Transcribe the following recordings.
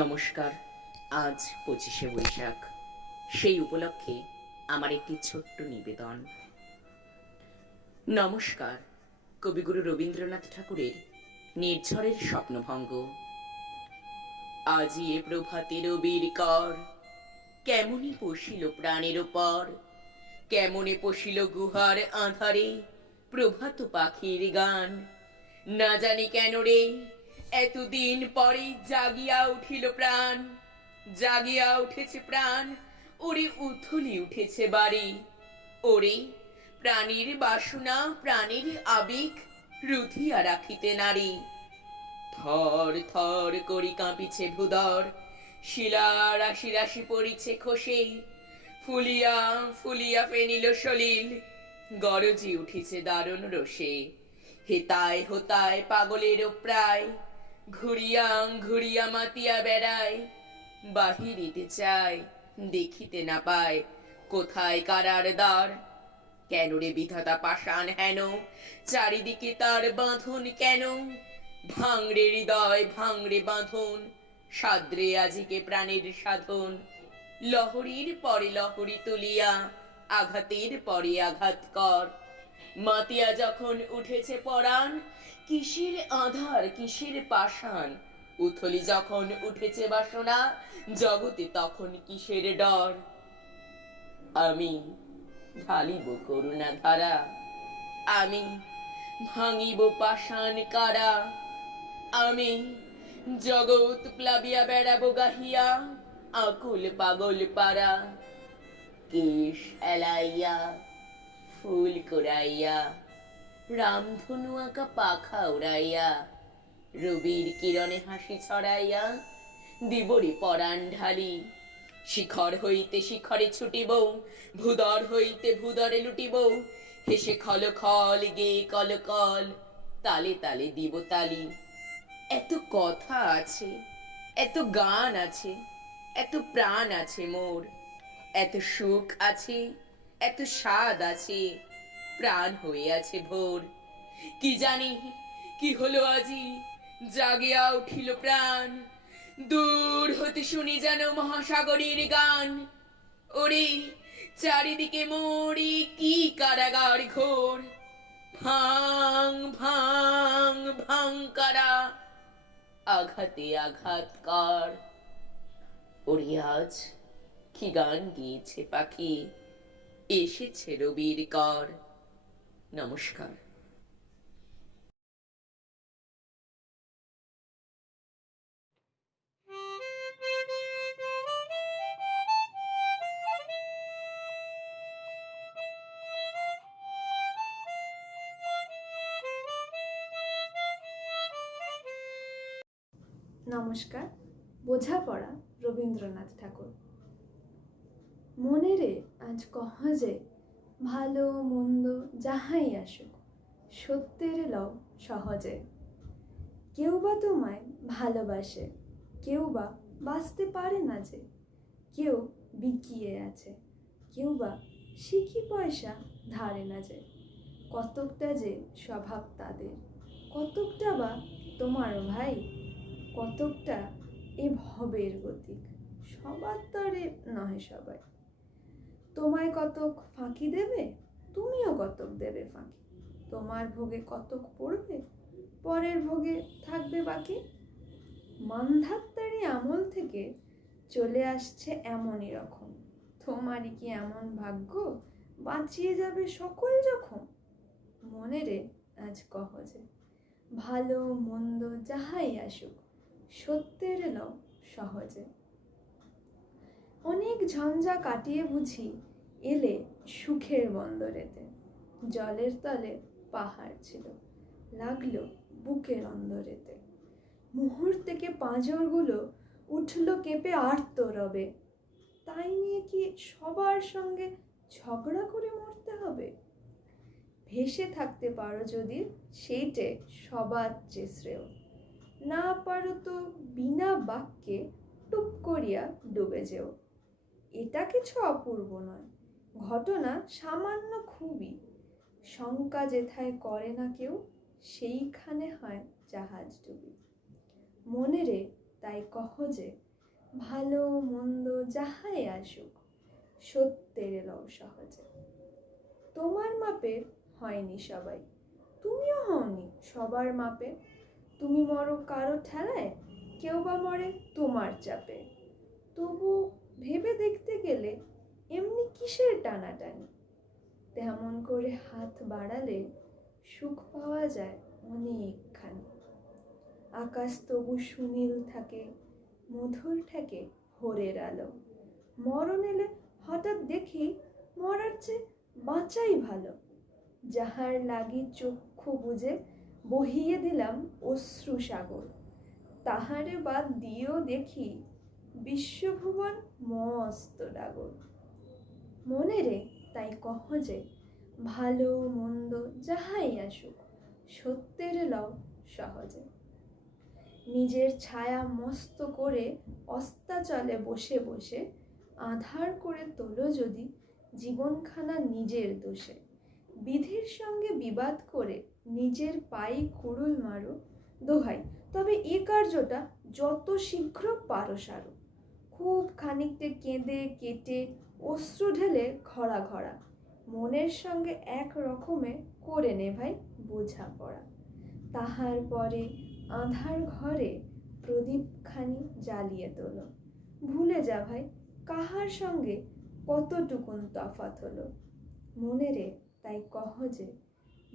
নমস্কার। আজ 25শে বৈশাখ। সেই উপলক্ষে আমার একটি ছোট্ট নিবেদন। নমস্কার কবিগুরু রবীন্দ্রনাথ ঠাকুরের নির্ঝরের স্বপ্নভঙ্গ। আজি এ প্রভাতে রবির কর, কেমনি পশিল প্রাণের ওপর, কেমনে পশিল গুহার আঁধারে প্রভাত পাখির গান। না জানি কেন রে এতদিন পরে জাগিয়া উঠিল প্রাণ, জাগিয়া উঠেছে প্রাণ, ওরে উথলি উঠেছে বাড়ি। ওরে প্রাণীর বাসনা প্রাণীর আবেগ রুধিয়া রাখিতে নারী। থর থর করি কাঁপিছে ভূদর, শিলা রাশি রাশি পড়িছে খসে, ফুলিয়া ফুলিয়া ফেনিল সলিল, গরজি উঠিছে দারুণ রোষে। হেতায় হোতায় পাগলেরও প্রায়, ঘুরিয়া ঘুরিয়া মাতিয়া বেড়ায়। বাহিরিতে চায় দেখিতে না পায়, কোথায় কারার দ্বার। কেন রে বিধাতা পাষাণ হেন, চারিদিকে তার বাঁধন কেন? ভাঙড়ে হৃদয় ভাঙড়ে বাঁধন, সাদ্রে আজিকে প্রাণের সাধন। লহরীর পরে লহরী তুলিয়া, আঘাতের পরে আঘাত কর। মাতিয়া যখন উঠেছে পরাণ, কিসের আধার কিসের পাষাণ। উথলি যখন উঠেছে বাসনা, জগতে তখন কিসের ডর। আমি ঢালিব করুণা ধারা, আমি ভাঙিব পাষাণ কারা। আমি জগৎ প্লাবিয়া বেড়াবো গাহিয়া, আকুল পাগল পারা। কেশ এলাইয়া ফুল কুড়াইয়া, রামধনু আঁকা পাখা উড়াইয়া, রবির কিরণে হাসি ছড়াইয়া দিবরে পরাণ ঢালি। শিখর হইতে শিখরে ছুটিব, ভূদর হইতে ভূদরে লুটিব। হেসে খল খল গে কল কল, তালে তালে দিব তালি। এত কথা আছে, এত গান আছে, এত প্রাণ আছে মোর। এত সুখ আছে, এত স্বাদ আছে, প্রাণ হয়ে আছে ভোর। কি জানি কি হলো আজি, জাগিয়া উঠিল প্রাণ। দূর হতে শুনি যেন মহাসাগরের গান। ওরে চারিদিকে মোরে কি কারাগার ঘোর। ভাং ভাং ভাং কারা, আঘাতে আঘাত কর। ওরে আজ কি গান গেয়েছে পাখি, এসেছে রবির কর। নমস্কার। নমস্কার। বোঝাপড়া রবীন্দ্রনাথ ঠাকুর। মনে রে আজ কহ যে, ভালো মন্দ যাহাই আসুক, সত্যের লও সহজে। কেউ বা তোমায় ভালোবাসে, কেউ বা বাঁচতে পারে না যে। কেউ বিকিয়ে আছে, কেউ বা শিখি পয়সা ধারে না যে। কতকটা যে স্বভাব তাদের, কতকটা বা তোমার ভাই, কতকটা এ ভবের গতিক, সবার তরে নহে সবাই। তোমায় কতক ফাঁকি দেবে, তুমিও কতক দেবে ফাঁকি। তোমার ভোগে কতক পড়বে, পরের ভোগে থাকবে বাকি। মান্ধাত্তারি আমল থেকে চলে আসছে এমনই রকম। তোমারই কি এমন ভাগ্য, বাঁচিয়ে যাবে সকল যখন। মনে রে আজ কহ যে, ভালো মন্দ যাহাই আসুক, সত্যের লও সহজে। অনেক ঝঞ্ঝা কাটিয়ে বুঝি এলে সুখের বন্দরেতে। জলের তলে পাহাড় ছিল, লাগলো বুকের অন্দরেতে। মুহূর্তেকে পাঁজরগুলো উঠল কেঁপে আর্তরবে। তাই নিয়ে কি সবার সঙ্গে ঝগড়া করে মরতে হবে? ভেসে থাকতে পারো যদি, সেইটে সবার চেয়ে শ্রেয়। না পারো তো বিনা বাক্যে টুপ করিয়া ডুবে যেও। এটা কিছু অপূর্ব নয়, ঘটনা সামান্য খুবই। শঙ্কা যেথায় করে না কেউ, সেইখানে হয় জাহাজ ডুবি। মনে রে তাই কহ যে, ভালো মন্দ যাহাই আসুক, সত্যের লও সহজে। তোমার মাপের হয়নি সবাই, তুমিও হওনি সবার মাপে। তুমি মরো কারো ঠেলায়, কেউ বা মরে তোমার চাপে। তবু ভেবে দেখতে গেলে এমনি কিসের টানাটানি? তেমন করে হাত বাড়ালে সুখ পাওয়া যায় অনেকখানি। আকাশ তবু সুনীল থাকে, মধুর ঠেকে ভোরের আলো। মরণ এলে হঠাৎ দেখি মরার চেয়ে বাঁচাই ভালো। যাহার লাগি চক্ষু বুজে বহিয়ে দিলাম অশ্রু সাগর, তাহারে বাদ দিয়েও দেখি বিশ্বভুবন মস্ত ডাগর। মনে রে তাই কহ যে, ভালো মন্দ যাহাই আসুক, সত্যের লও সহজে। নিজের ছায়া মস্ত করে অস্তাচলে বসে বসে আঁধার করে তোলো যদি জীবনখানা নিজের দোষে। বিধির সঙ্গে বিবাদ করে নিজের পায়ে কুড়ুল মারো, দোহাই তবে এ কার্যটা যত শীঘ্র পারো সারো। খুব খানিকটা কেঁদে কেটে অশ্রু ঢেলে ঘরা ঘরা, মনের সঙ্গে এক রকমে করে নে ভাই বোঝাপড়া। তাহার পরে আঁধার ঘরে প্রদীপখানি জ্বালিয়ে তোলো। ভুলে যা ভাই কাহার সঙ্গে কতটুকুন তফাৎ হলো। মনে রে তাই কহ যে,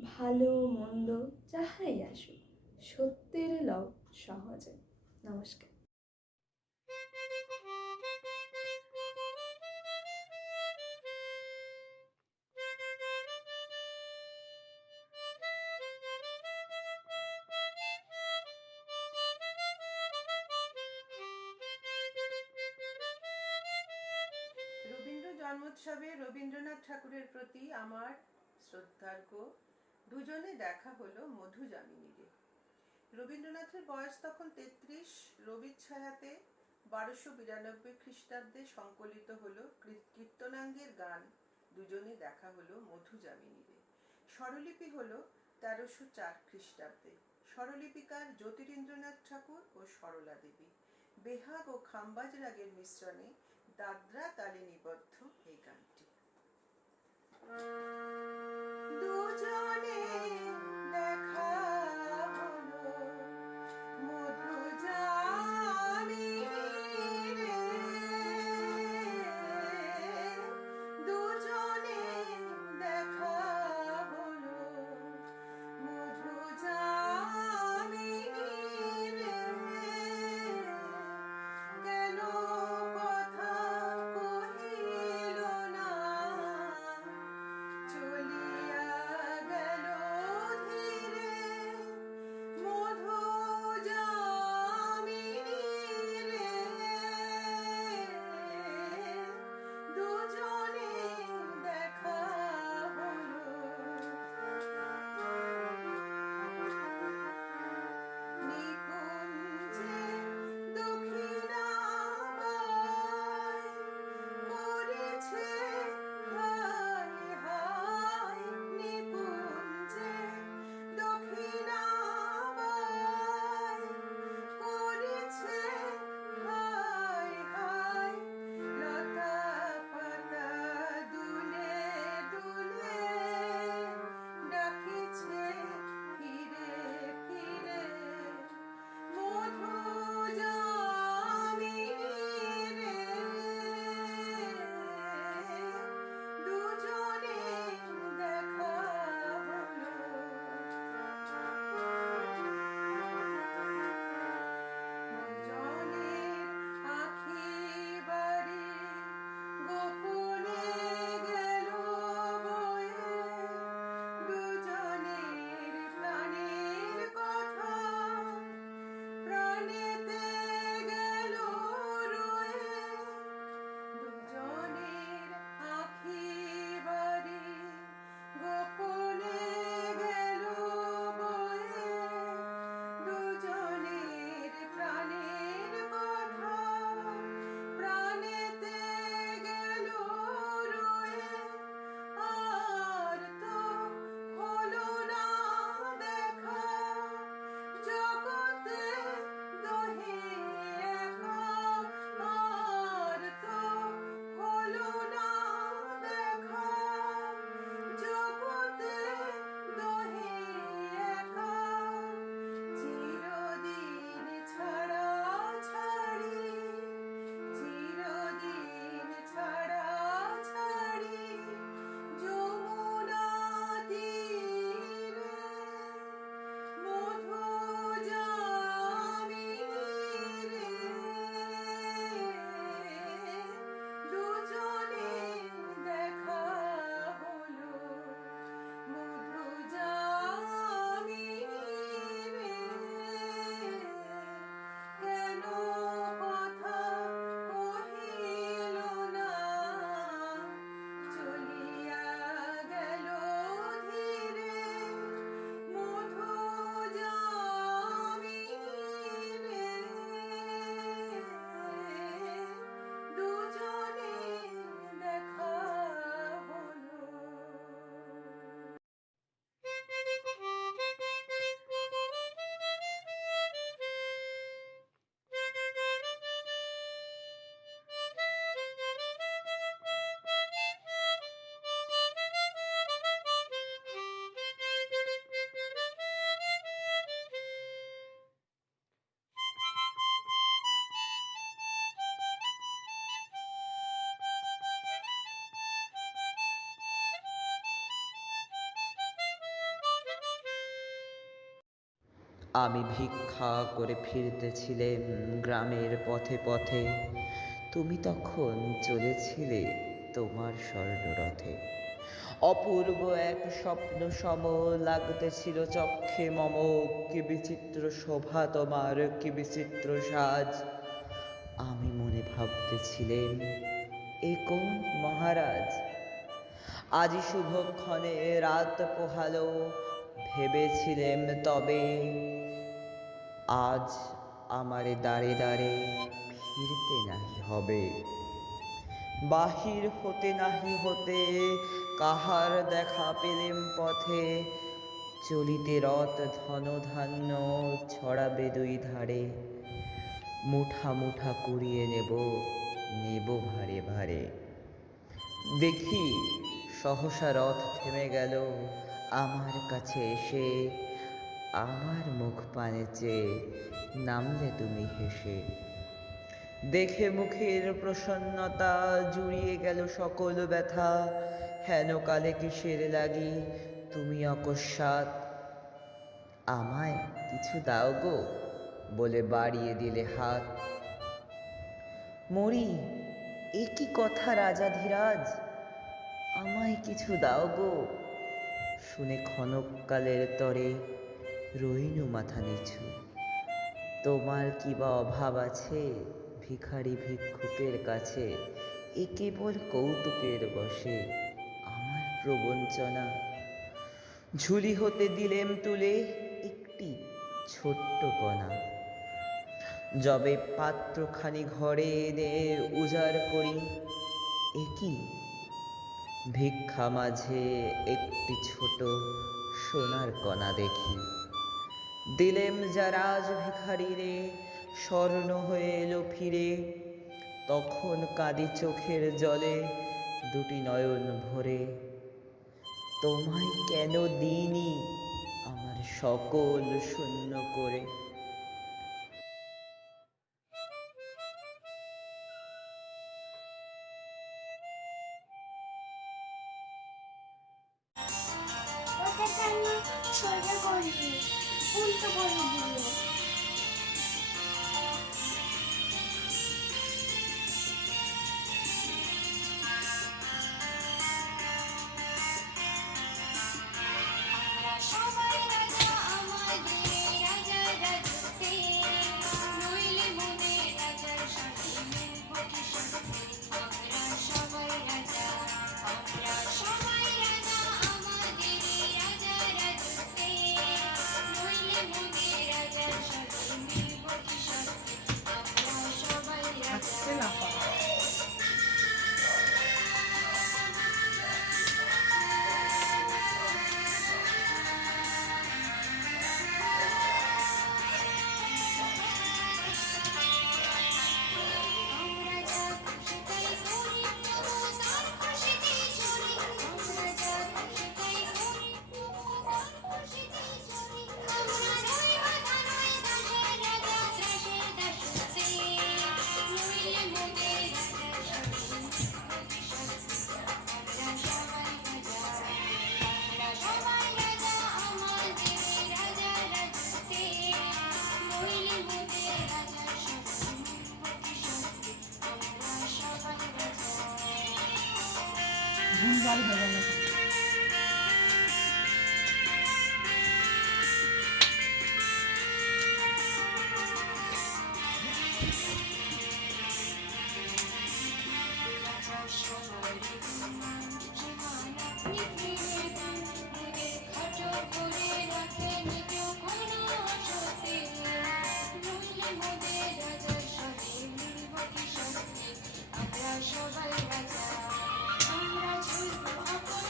ভালো মন্দ যাহাই আসুক, সত্যের লও সহজে। নমস্কার। রবীন্দ্র জন্মোৎসবে রবীন্দ্রনাথ ঠাকুরের প্রতি আমার শ্রদ্ধার্ঘ দুজনে দেখা হলো মধুযামিনীরে। রবীন্দ্রনাথের বয়স তখন 33। রবির ছায়াতে 1292 খ্রিস্টাব্দে সংকলিত হলো কীর্তনাঙ্গের গান দুজনে দেখা হলো মধুযামিনীরে। স্বরলিপি হলো 1304 খ্রিস্টাব্দে। স্বরলিপিকার জ্যোতিরিন্দ্রনাথ ঠাকুর ও সরলা দেবী। বেহাগ ও খাম্বাজ রাগের মিশ্রণে দাদরা তালে নিবদ্ধ এই গানটি। দুজনে দেখা হলো মধুযামিনীরে, দুজনে দেখা হলো মধুযামিনীরে। কেন কথা কহিল না, চলিয়া আমি ভিক্ষা করে ফিরতেছিলেম গ্রামের পথে পথে, তুমি তখন চলেছিলে তোমার স্বর্ণরথে। অপূর্ব এক স্বপ্ন সম লাগতেছিল চক্ষে মম, কি বিচিত্র শোভা তোমার, কি বিচিত্র সাজ। আমি মনে ভাবতেছিলেম, এ কোন মহারাজ? আজি শুভক্ষণে রাত পোহালো, ভেবেছিলেম তবে আজ আমারে দাঁড়ে দাঁড়ে ফিরতে নাহি হবে। বাহির হতে নাহি হতে কাহার দেখা পেলেম পথে, চলিতে রথ ধন ধান্য ছড়াবে দুই ধারে। মুঠা মুঠা কুড়িয়ে নেব, নেব ভারে ভারে। দেখি সহসা রথ থেমে গেল আমার কাছে এসে, আমার মুখ পানে চেয়ে নামলে তুমি হেসে। দেখে মুখের প্রসন্নতা জুড়িয়ে গেল সকল ব্যথা, হেন কালে কিসের লাগি তুমি অকস্মাৎ আমায় কিছু দাও গো বলে বাড়িয়ে দিলে হাত। মরি, এ কি কথা রাজাধিরাজ, আমায় কিছু দাও গো। শুনে ক্ষণকালের তরে রইনু মাথা নিচু। তোমার কি বা অভাব আছে ভিখারি ভিক্ষুকের কাছে, এ কেবল কৌতুকের বশে আমার প্রবঞ্চনা। ঝুলি হতে দিলেম তুলে একটি ছোট্ট কণা, যবে পাত্রখানি ঘরে এনে উজাড় করি, এ কি ভিক্ষা মাঝে একটি ছোট সোনার কণা দেখি। দিলেম যা রাজ ভিখারি রে, স্বর্ণ হয়ে এলো ফিরে। তখন কাঁদি চোখের জলে দুটি নয়ন ভরে, তোমায় কেন দিইনি আমার সকল শূন্য করে। ওটা কেন সোজা করলি, উল্টো করে দিল। আমরা সবাই রাজা, আমাদের রাজা রাজতে, নইলে মনে রাজার সাথে মিলব কি সাথে। আমরা সবাই রাজা, আমরা সবাই রাজা, আমাদের রাজা রাজতে, নইলে মনে রাজার সাথে মিলব কি সাথে। আমরা সবাই রাজা। আমরা যা খুশি তাই করি, তবু তার খুশিতেই চলি। আমরা যা খুশি তাই করি, তবু তার খুশিতেই চলি। আমরা নই বাধা, নই দাসের রাজা, ত্রাসের দাসত্বে, নইলে মোদের রাজার সাথে মিলব কি সাথে। আমরা সবাই রাজা, আমরা সবাই রাজা, আমাদের রাজা রাজতে, নইলে মোদের রাজার সাথে মিলব কি সাথে। আমরা সবাই রাজা। রাজা সবার গুণমান, সীমান আপনি ফিরে দেন, দূরে খাটো করে রাখেন নিজ কোনো আশাতে, নইলে মোদের রাজার সাথে মিলব কি সাথে। আমরা সবাই রাজা, আমরা চলব আপন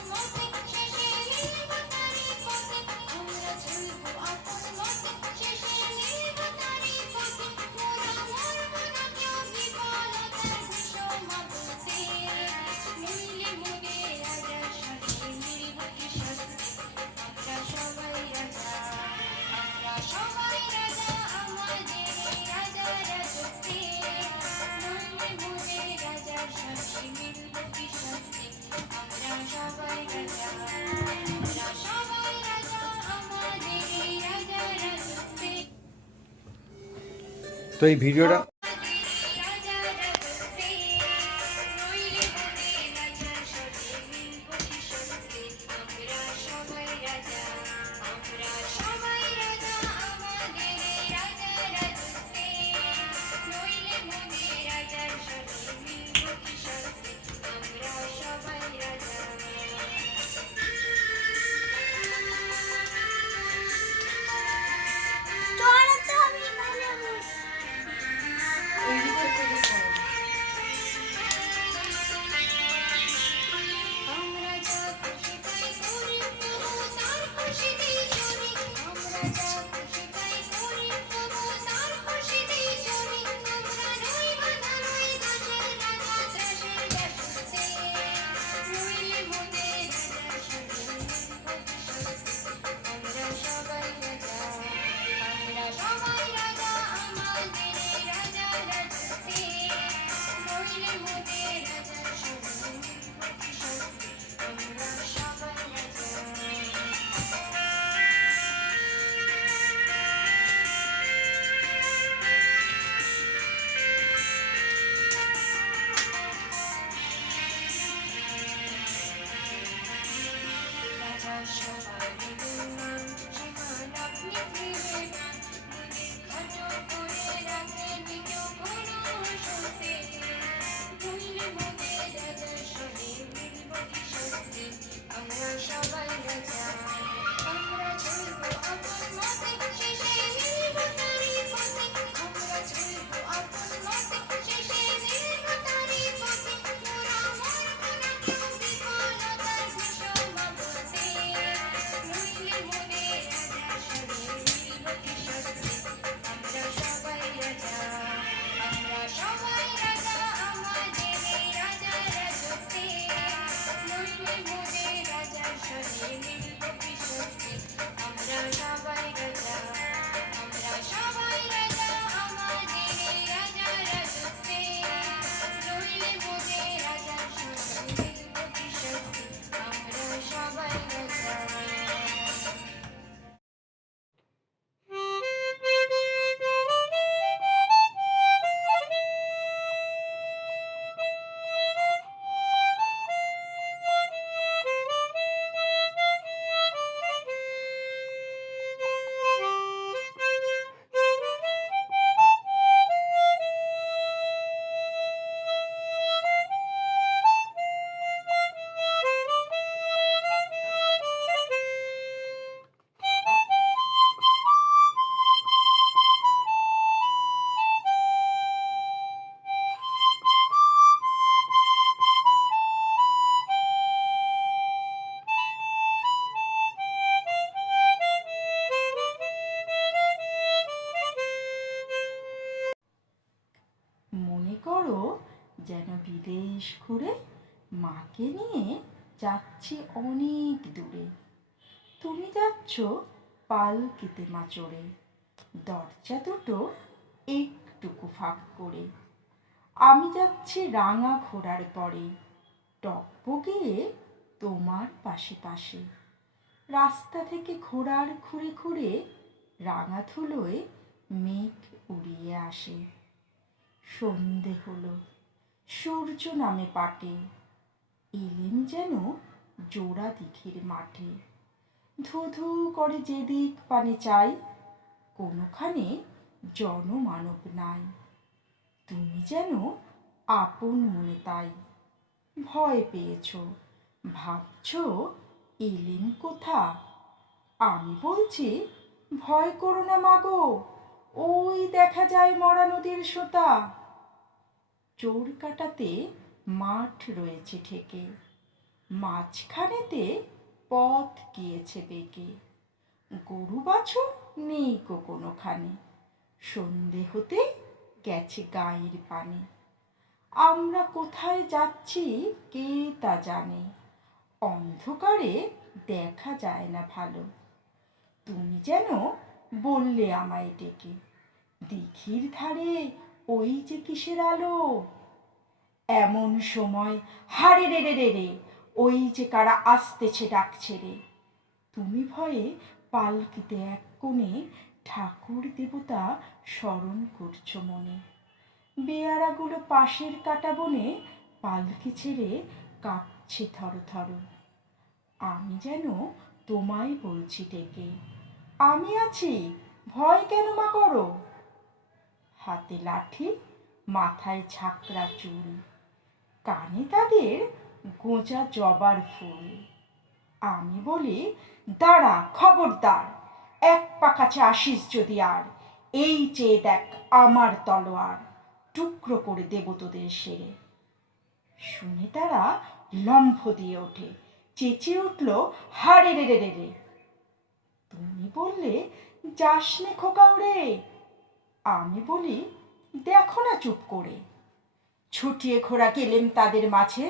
তো এই ভিডিওটা মনে করো যেন বিদেশ ঘুরে মাকে নিয়ে যাচ্ছি অনেক দূরে। তুমি যাচ্ছ পালকিতে মা চড়ে, দরজা দুটো একটুকু ফাঁক করে। আমি যাচ্ছি রাঙা ঘোড়ার পরে, টকবগিয়ে তোমার পাশে পাশে। রাস্তা থেকে ঘোড়ার খুঁড়ে খুঁড়ে রাঙা ধুলোয় মেঘ উড়িয়ে আসে। সন্ধে হলো, সূর্য নামে পাটে, এলেন যেন জোড়া দিঘির মাঠে। ধু ধু করে যেদিক পানে চাই, কোনোখানে জনমানব নাই। তুমি যেন আপন মনে তাই, ভয় পেয়েছ, ভাবছ এলেন কোথা। আমি বলছি ভয় করো না মাগো, ওই দেখা যায় মরা নদীর সোতা। চোর কাটাতে মাঠ রয়েছে ঠেকে, মাঝখানেতে পথ গিয়েছে বেঁকে। গরু বাছুর নেই গো কোনোখানে, সন্ধে হতে গেছে গায়ের পানে। আমরা কোথায় যাচ্ছি কে তা জানে, অন্ধকারে দেখা যায় না ভালো। তুমি যেন বললে আমায় ডেকে, দিঘির ধারে ওই যে কিসের আলো। এমন সময় হারে রে রে রে রে, ওই যে কারা আসতেছে ডাকছে রে। তুমি ভয়ে পালকিতে এক কোণে ঠাকুর দেবতা স্মরণ করছো মনে। বেয়ারাগুলো পাশের কাটা বনে পালকি ছেড়ে কাঁপছে থরথর। আমি যেন তোমায় বলছি ডেকে, আমি আছি, ভয় কেন মা করো। হাতে লাঠি, মাথায় ঝাঁকড়া চুল, কানে তাদের গোঁজা জবার ফুল। আমি বলি, দাঁড়া, খবরদার, এক পা কাছে আসিস যদি আর, এই চেয়ে দেখ আমার তলোয়ার, টুকরো করে দেব তোদের সেরে। শুনে তারা লম্ফ দিয়ে ওঠে, চেঁচিয়ে উঠল, হারে রে রে রে রে। তুমি বললে, যাস নে খোকা উড়ে। আমি বলি, দেখো না চুপ করে। ছুটিয়ে ঘোড়া গেলেম তাদের মাঝে,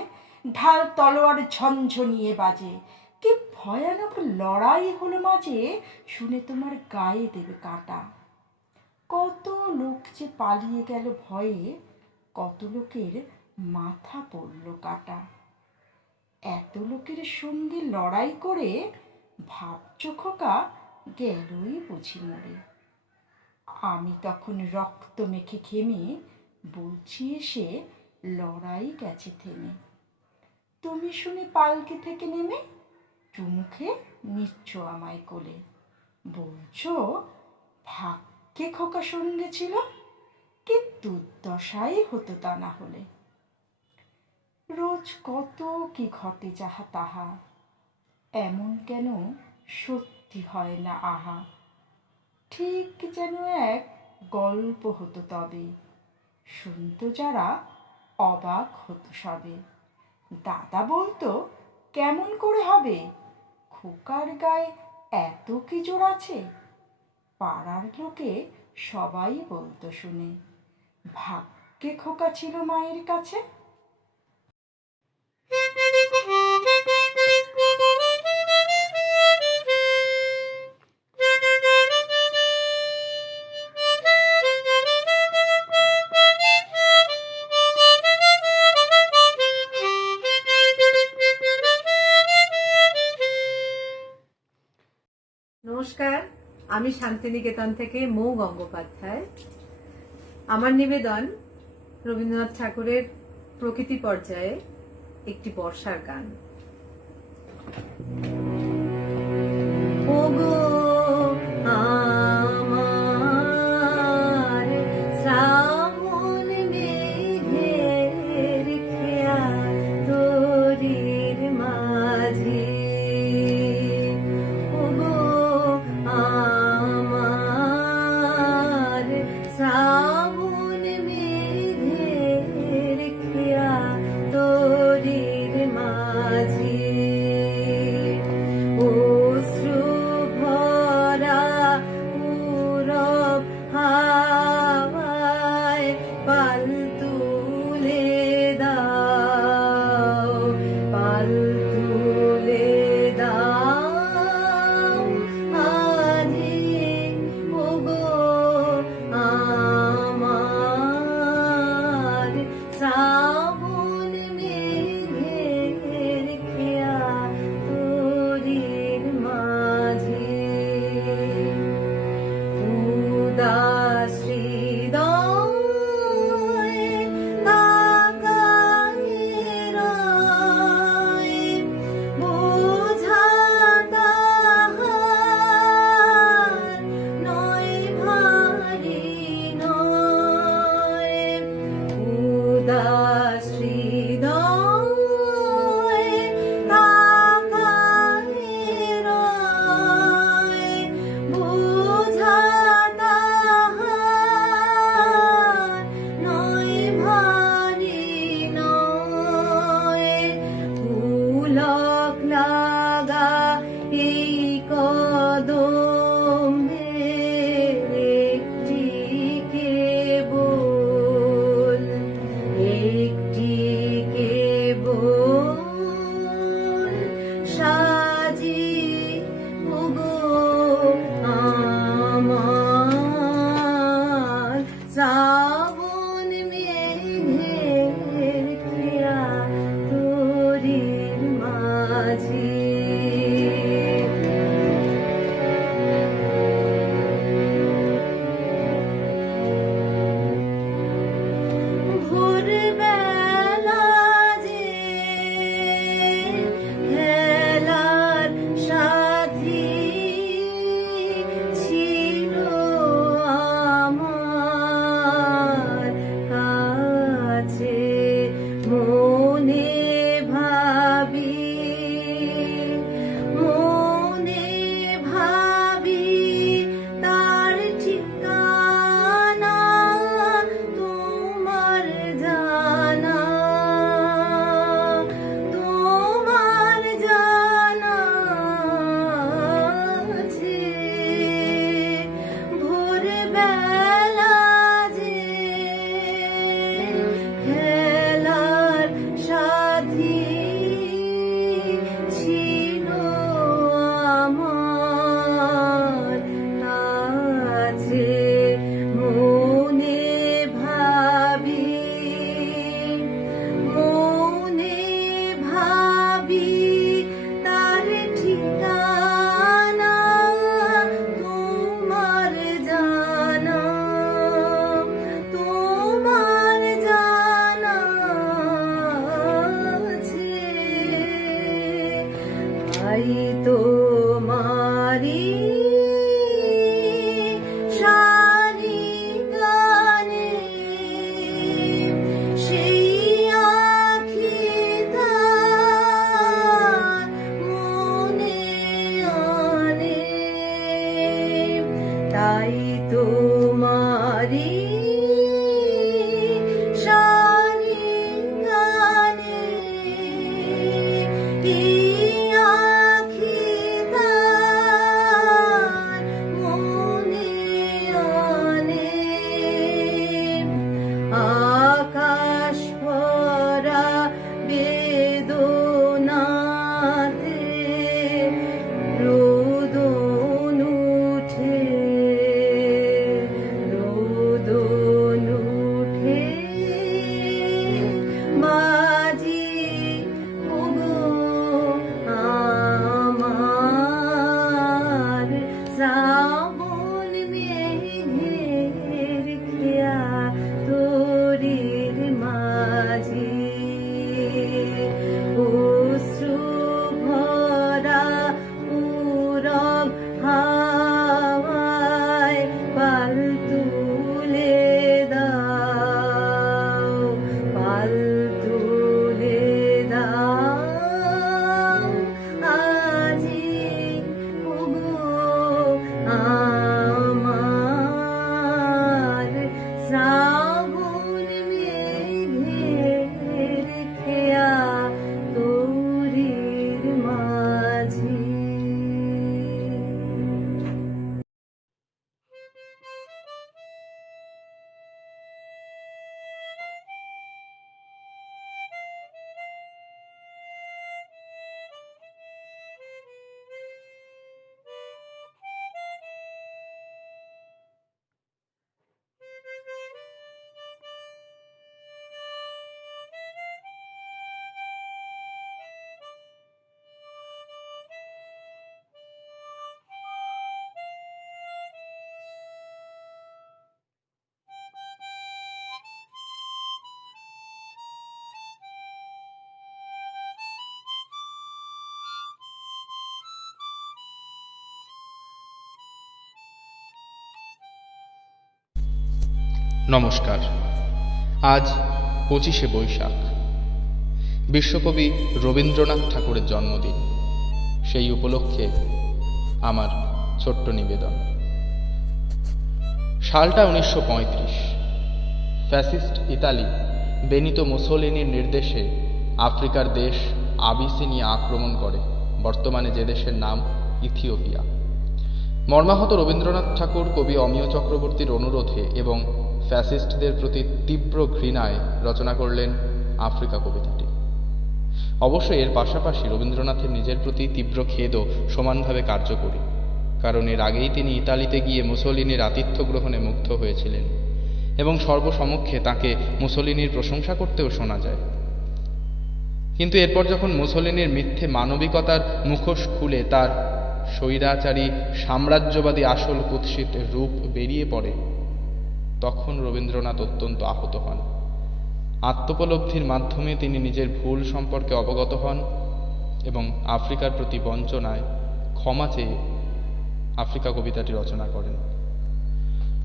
ঢাল তলোয়ার ঝনঝনিয়ে বাজে। কি ভয়ানক লড়াই হলো মাঝে, শুনে তোমার গায়ে দেবে কাঁটা। কত লোক যে পালিয়ে গেল ভয়ে, কত লোকের মাথা পড়ল কাটা। এত লোকের সঙ্গে লড়াই করে ভাবছ খোকা গেলই বুঝি মরে। আমি তখন রক্ত মেখে ঘেমে বলছি এসে, লড়াই গেছে থেমে। তুমি শুনে পালকি থেকে নেমে চুমুখে নিচ্ছ আমায় কোলে, বলছো, ভাগ্যে খোকা সঙ্গে ছিল, কি দুর্দশাই হতো তা না হলে। রোজ কত কি ঘটে যাহা তাহা, এমন কেন সত্যি হয় না আহা। ঠিক যেন এক গল্প হতো তবে, শুনতো যারা অবাক হতো সবে। দাদা বলতো, কেমন করে হবে, খোকার গায়ে এত কি জোর আছে। পাড়ার লোকে সবাই বলতো শুনে, ভাগ্যে খোকা ছিল মায়ের কাছে। নমস্কার, আমি শান্তিনিকেতন থেকে মৌ গঙ্গোপাধ্যায়। আমার নিবেদন রবীন্দ্রনাথ ঠাকুরের প্রকৃতি পর্যায়ে একটি বর্ষার গান। ওগো আমার শ্রাবণ মেঘের খেয়া তোরির মাঝে, শ্রাবণ মেঘের খেয়া তোরির মাঝে, অশ্রু ভরা উরব হাওয়ায় পাল তুলে দাও, পাল তুলে দাও আজি, ওগো আমার শ্রাবণ মেঘের খেয়া তোরির মাঝে, উদাস হৃদয়ে কাকায়ের বোঝা তাহার নয় ভারী নয়, উদাস হৃদয়ে কাকায়ের বোঝা তাহার নয় ভারী নয়, পুলক লাগা এই কদমে একটি কেবল, একটি কেবল সাজি, ওগো আমার শ্রাবণ মেঘের খেয়া তোরির মাঝে। তোমারি শানি গানে আখি তার মনে আনে আকাশ ভরা বেদনাতে রোদন উঠে মাঝি ওগো আমার শ্রাবণ মেঘের খেয়া তোরির মাঝি অশ্রু ভরা উরম হাওয়ায় পাল তুলে দাও পাল তুলে দাও আজি ওগো আমার শ্রাবণ মেঘের খেয়া তোরির মাঝি। নমস্কার। আজ 25শে বৈশাখ, বিশ্বকবি রবীন্দ্রনাথ ঠাকুরের জন্মদিন। সেই উপলক্ষে আমার ছোট্ট নিবেদন। সালটা 1935। ফ্যাসিস্ট ইতালি বেনিতো মুসোলিনির নির্দেশে আফ্রিকার দেশ আবিসিনিয়া আক্রমণ করে, বর্তমানে যে দেশের নাম ইথিওপিয়া। মর্মাহত রবীন্দ্রনাথ ঠাকুর কবি অমিয় চক্রবর্তীর অনুরোধে এবং ফ্যাসিস্টদের প্রতি তীব্র ঘৃণায় রচনা করলেন আফ্রিকা কবিতাটি। অবশ্য এর পাশাপাশি রবীন্দ্রনাথের নিজের প্রতি তীব্র খেদও সমানভাবে কার্যকরী, কারণ এর আগেই তিনি ইতালিতে গিয়ে মুসোলিনির আতিথ্য গ্রহণে মুগ্ধ হয়েছিলেন এবং সর্বসমক্ষে তাকে মুসোলিনির প্রশংসা করতেও শোনা যায়। কিন্তু এরপর যখন মুসোলিনির মিথ্যে মানবিকতার মুখোশ খুলে তার স্বৈরাচারী সাম্রাজ্যবাদী আসল কুৎসিত রূপ বেরিয়ে পড়ে, তখন রবীন্দ্রনাথ অত্যন্ত আহত হন। আত্মোপলব্ধির মাধ্যমে তিনি নিজের ভুল সম্পর্কে অবগত হন এবং আফ্রিকার প্রতি বঞ্চনায় ক্ষমা চেয়ে আফ্রিকা কবিতাটি রচনা করেন।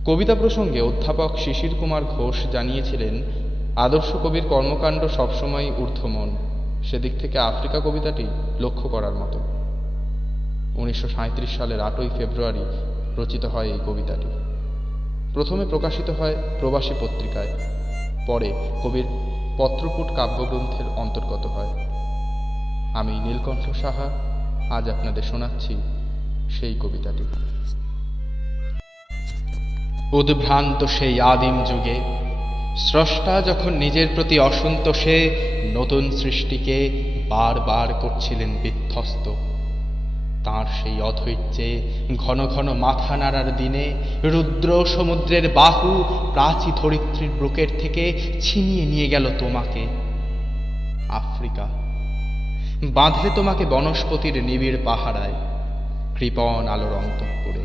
কবিতা প্রসঙ্গে অধ্যাপক শিশির কুমার ঘোষ জানিয়েছিলেন, আদর্শ কবির কর্মকাণ্ড সবসময় ঊর্ধ্বমন, সেদিক থেকে আফ্রিকা কবিতাটি লক্ষ্য করার মতো। 1937 সালের 8ই ফেব্রুয়ারি রচিত হয় এই কবিতাটি। প্রথমে প্রকাশিত হয় প্রবাসী পত্রিকায়, পরে কবির পত্রপুট কাব্যগ্রন্থের অন্তর্গত হয়। আমি নীলকণ্ঠ সাহা আজ আপনাদের শোনাচ্ছি সেই কবিতাটি। উদ্ভ্রান্ত সেই আদিম যুগে স্রষ্টা যখন নিজের প্রতি অসন্তোষে নতুন সৃষ্টিকে বারবার করছিলেন বিধ্বস্ত, তাঁর সেই অধৈর্যে ঘন ঘন মাথা নাড়ার দিনে রুদ্র সমুদ্রের বাহু প্রাচী ধরিত্রীর বুকের থেকে ছিনিয়ে নিয়ে গেল তোমাকে। আফ্রিকা বাঁধলে তোমাকে বনস্পতির নিবিড় পাহারায়, কৃপণ আলোর অন্তঃপুরে।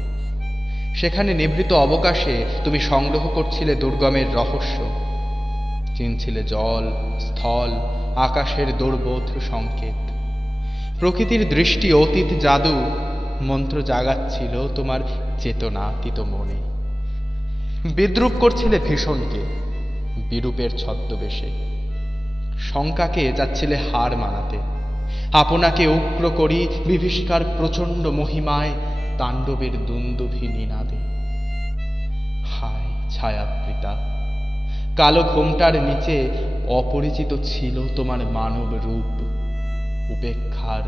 সেখানে নিভৃত অবকাশে তুমি সংগ্রহ করছিলে দুর্গমের রহস্য, চিনছিলে জল, স্থল, আকাশের দুর্বোধ সংকেত। প্রকৃতির দৃষ্টি অতীত জাদু মন্ত্র জাগাচ্ছিল তোমার চেতনাতীত মনে। বিদ্রুপ করছিলে ভীষণকে বিরূপের ছদ্মবেশে, শঙ্কাকে যাচ্ছিলে হার মানাতে, আপনাকে উগ্র করি বিভীষিকার প্রচণ্ড মহিমায় তাণ্ডবের দুন্দুভি নিনাদে। হায় ছায়াবৃতা, কালো ঘোমটার নিচে অপরিচিত ছিল তোমার মানব রূপ উপেক্ষার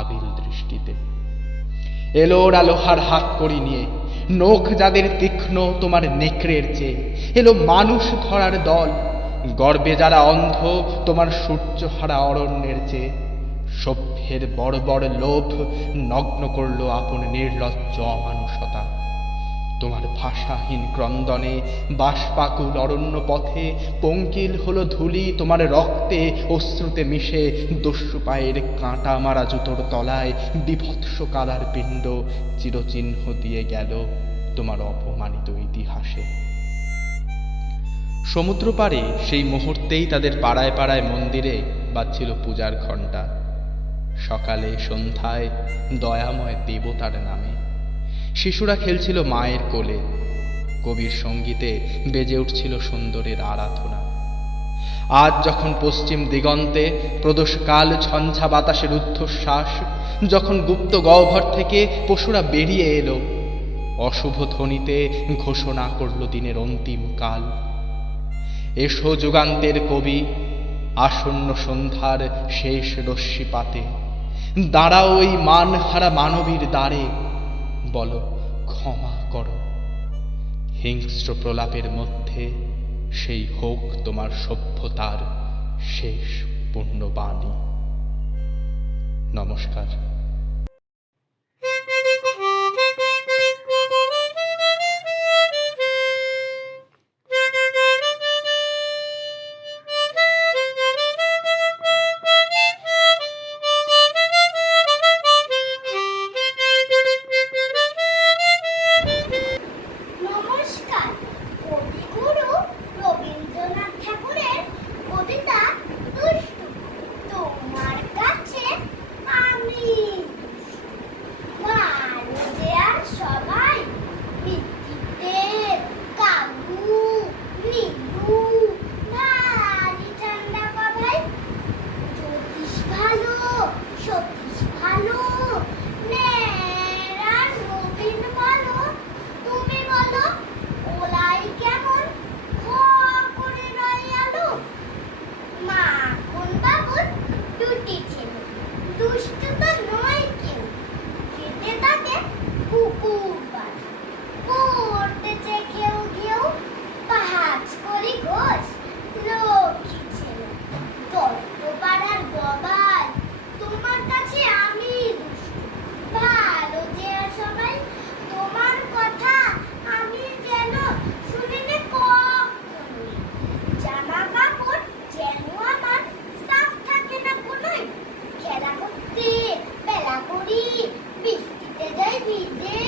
আবিল দৃষ্টিতে। এলোর আলোহার হাত করি নিয়ে, নখ যাদের তীক্ষ্ণ তোমার নেকড়ের চেয়ে, এলো মানুষ ধরার দল, গর্বে যারা অন্ধ তোমার সূর্যহারা অরণ্যের চেয়ে। সভ্যের বড় বড় লোভ নগ্ন করল আপন নির্লজ্জ অমানুষতা। তোমার ভাষাহীন ক্রন্দনে বাষ্পাকুল অরণ্য পথে পঙ্কিল হলো ধূলি তোমার রক্তে অশ্রুতে মিশে। দস্যু পায়ের কাঁটা মারা জুতোর তলায় বিভৎস কাদার পিণ্ড চিরচিহ্ন দিয়ে গেল তোমার অপমানিত ইতিহাসে। সমুদ্র পাড়ে সেই মুহূর্তেই তাদের পাড়ায় পাড়ায় মন্দিরে বাজছিল পূজার ঘণ্টা। সকালে সন্ধ্যায় দয়াময় দেবতার নামে শিশুরা খেলছিল মায়ের কোলে। কবির সঙ্গীতে বেজে উঠছিল সুন্দরের আরাধনা। আজ যখন পশ্চিম দিগন্তে প্রদোষকাল ঝঞ্ঝা বাতাসের ঊর্ধ্বশ্বাস, যখন গুপ্ত গহ্বর থেকে পশুরা বেরিয়ে এলো, অশুভ ধ্বনিতে ঘোষণা করল দিনের অন্তিম কাল। এসো যুগান্তের কবি, আসন্ন সন্ধ্যার শেষ রশ্মিপাতে দাঁড়াও ওই মানহারা মানবীর দ্বারে, বলো ক্ষমা করো। হিংস্র প্রলাপের মধ্যে সেই হোক তোমার সভ্যতার শেষ পুণ্যবাণী। নমস্কার। নমস্কার। কবিগুরু রবীন্দ্রনাথ ঠাকুরের কবিতা দুষ্টু। তোমার কাছে আমি ভালো যে আর সবাই মিথ্যিতে কাবু নীলু ভারী ঠান্ডা কবাই। জ্যোতিষ ভালো, সতীশ ভালো, নেড়া নবীন ভালো। তুমি বলো ওলাই কেমন করে রয় আলো। মাখন বাবুর দুটি ছেলে, দুষ্টু তো নয় কেউ। খেতে তাকে কুকুর বাড়ি, করতেছে কেউ কেউ। পাহাজ করি ঘোষ লক্ষ্মী ছেলে, দত্ত পাড়ার গবাই। তোমার কাছে আমি দুষ্টু, ভালো যে আর সবাই। তোমার কথা আমি যেন শুনিনি কখনোই। জামা কাপড় যেন আমার সাফ থাকে না কোনোই। খেলা করতে বেলা করি, বৃষ্টিতে যাই ভিজে।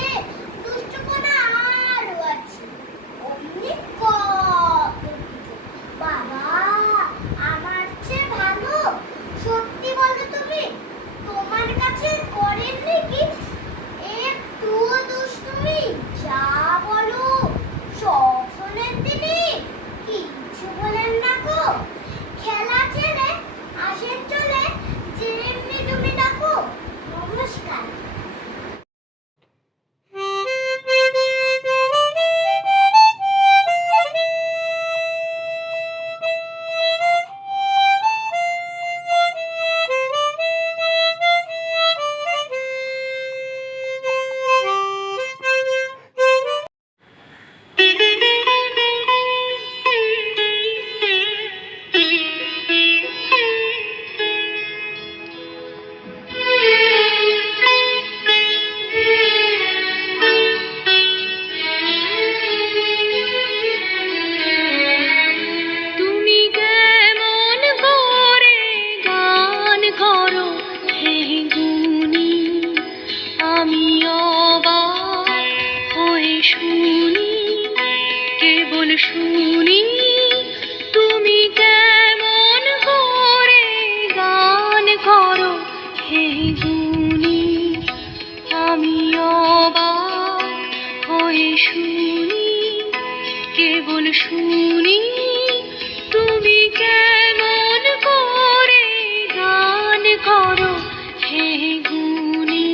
দুষ্টুপনা আরো আছে অমনি কত ভিজে। বাবা আমার চেয়ে ভালো, সত্যি বলো তুমি তোমার কাছে করেননি কি একটুও দুষ্টুমি? যা বলো সব শোনেন তিনি, কিচ্ছু বলেন না গো। খেলা ছেড়ে আসেন চলে, যেমনি তুমি ডাকো। নমস্কার। শুনি তুমি কেমন করে গান করো হে গুনি, আমি অবাক হয়ে শুনি, কেবল শুনি তুমি কেমন করে গান করো হে গুনি।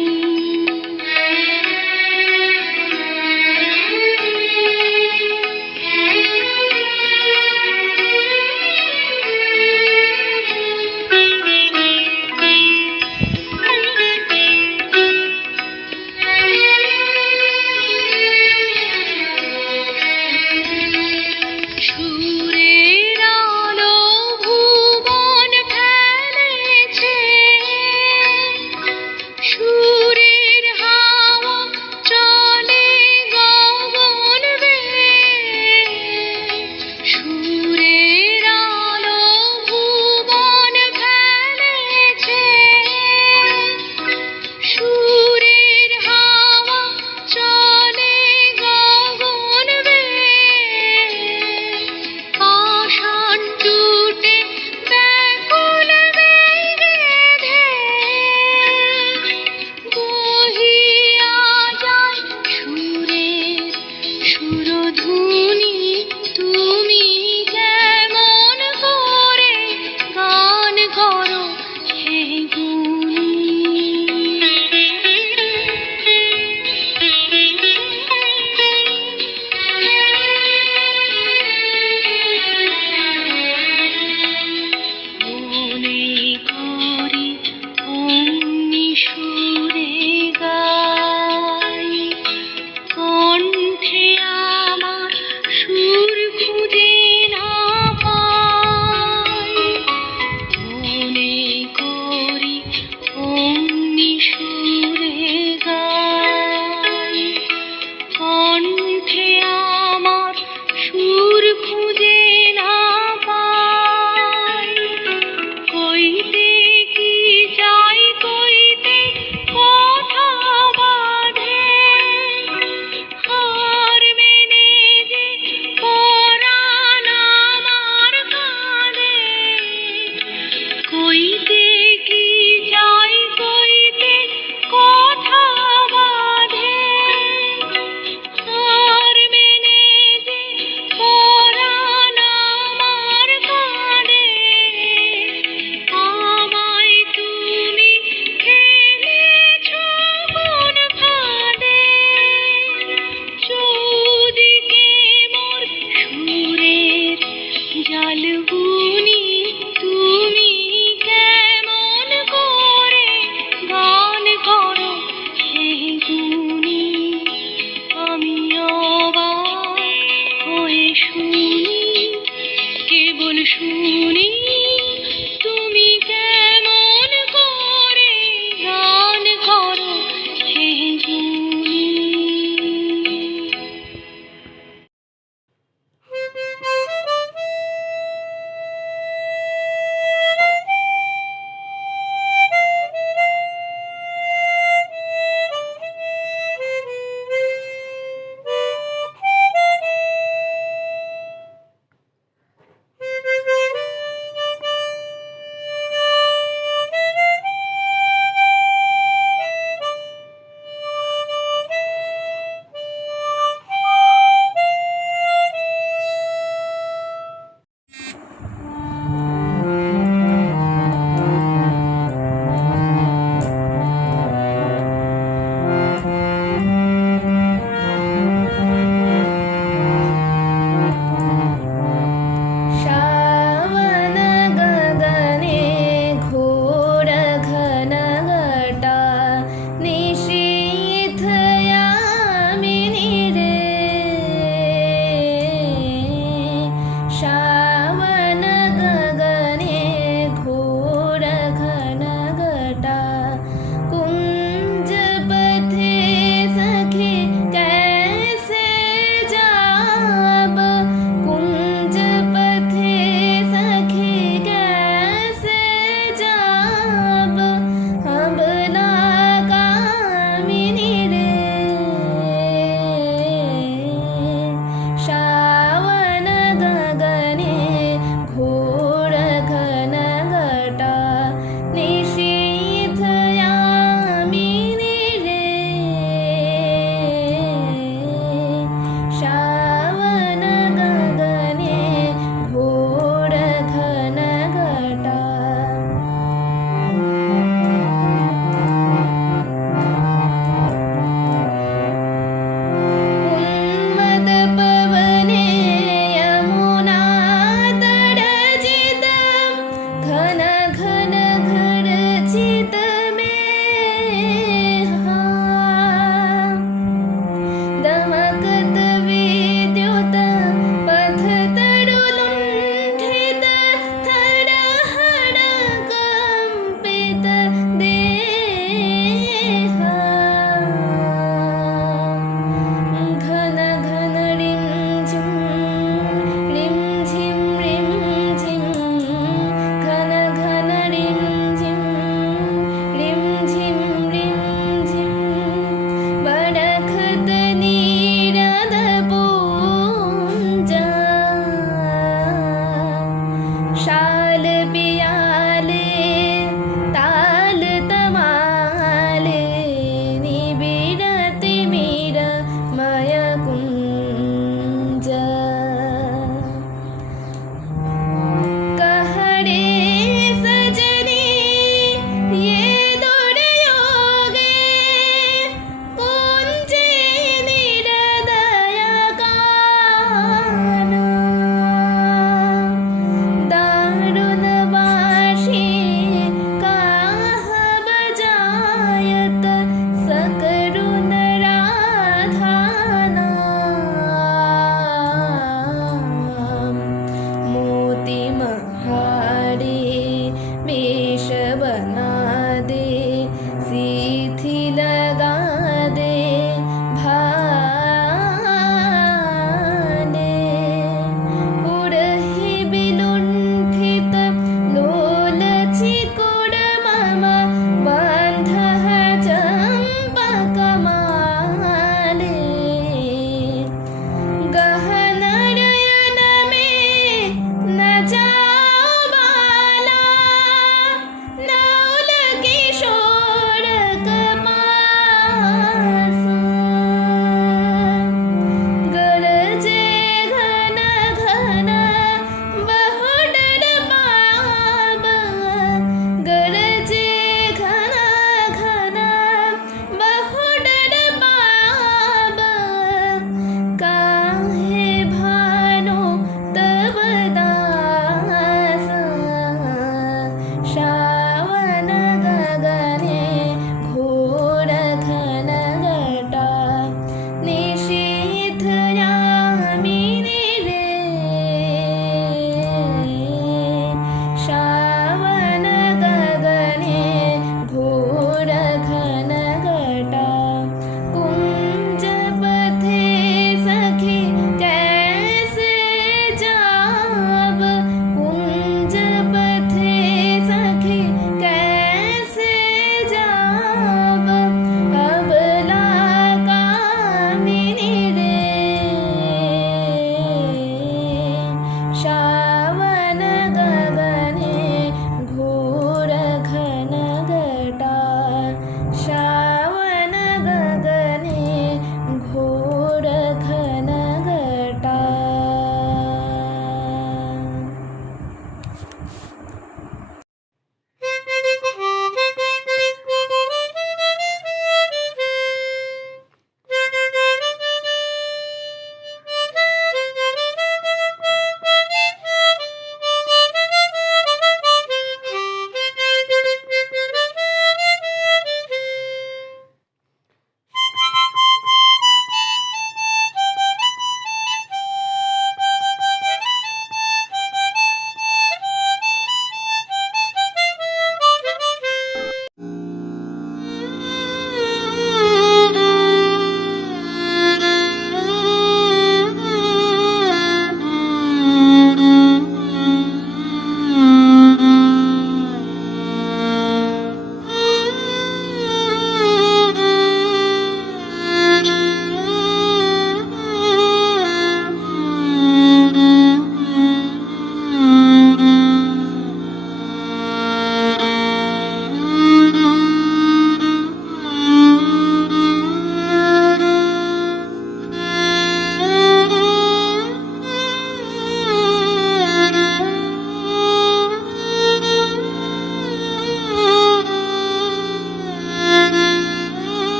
শুনি